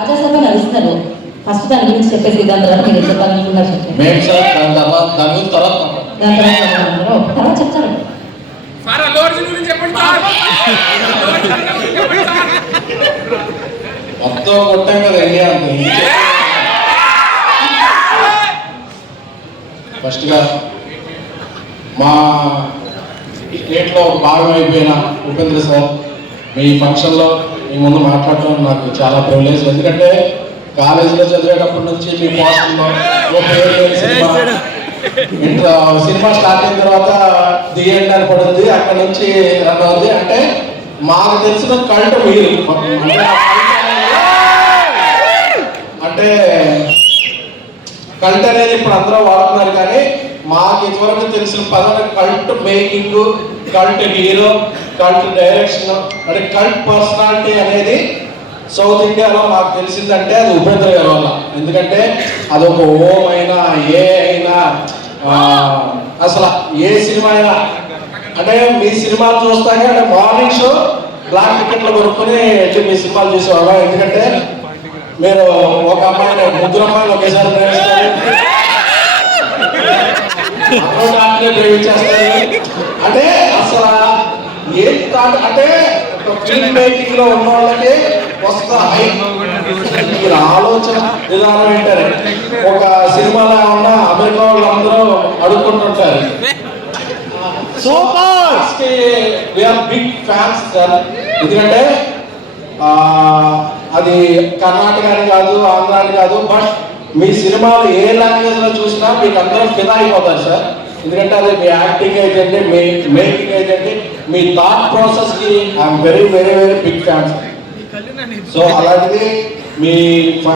రాజాసభ నడుస్తున్నారు. ఫస్ట్ దాని గురించి చెప్పేసి దాని తర్వాత మీరు చెప్పాలనుకున్నారు తర్వాత చెప్తారు మొత్తం కొట్టాం కదా. ఫస్ట్గా మా స్టేట్లో భాగం అయిపోయిన ఉపేంద్ర సార్ మీ ఫంక్షన్లో మీ ముందు మాట్లాడటం నాకు చాలా ప్రివిలేజ్ ఎందుకంటే కాలేజీలో చదివేటప్పటి నుంచి మీ పోస్టుల్లో సినిమా. ఇంట్లో సినిమా స్టార్ట్ అయిన తర్వాత దిగండి అని పడుతుంది. అక్కడ నుంచి రన్ అవుతుంది అంటే మాకు తెలిసిన కల్ట్ మీరు. అంటే కల్ట్ అనేది ఇప్పుడు అందరూ వాడుతున్నారు కానీ మాకు ఇంతవరకు తెలిసిన పదవి cult making cult hero cult direction అంటే కల్ట్ పర్సనాలిటీ అనేది సౌత్ ఇండియాలో మాకు తెలిసిందంటే అది ఉపేంద్ర గారి వల్ల ఎందుకంటే అదొక ఓం అయినా ఏ అయినా అసలు ఏ సినిమా అయినా. అంటే మీ సినిమాలు చూస్తాక అంటే మార్నింగ్ షో బ్లాక్ టికెట్లు కొనుక్కొని వెళ్ళి మీ సినిమాలు చూసేవాళ్ళం. ఎందుకంటే మీరు ఒక అమ్మాయిని ముగ్గురు అమ్మాయిలు ఒకేసారి ప్రేమిస్తారు. అందరూ డాక్టర్ని ప్రేమించేస్తారు అంటే అసలు థాట్ అంటే ఒక ఫిల్మ్ మేకింగ్లో ఉన్న వాళ్ళకి వస్తా హై మీరు ఆలోచన విధానం ఏంటారు ఒక సినిమాలో ఉన్న అమెరికా వాళ్ళందరూ అడుక్కుంటుంటారు. Super! We are big fans sir ఎందుకంటే అది కర్ణాటక అని కాదు ఆంధ్ర అని కాదు బట్ మీ సినిమాలు ఏ లాంగ్వేజ్లో చూసినా మీకు అందరం ఫిదా అయిపోతారు సార్ ఎందుకంటే అది మీ యాక్టింగ్ అయితే మీ మేకింగ్ అయితే మీ thought ప్రాసెస్కి I'm very very very big fans so అలాంటిది మీ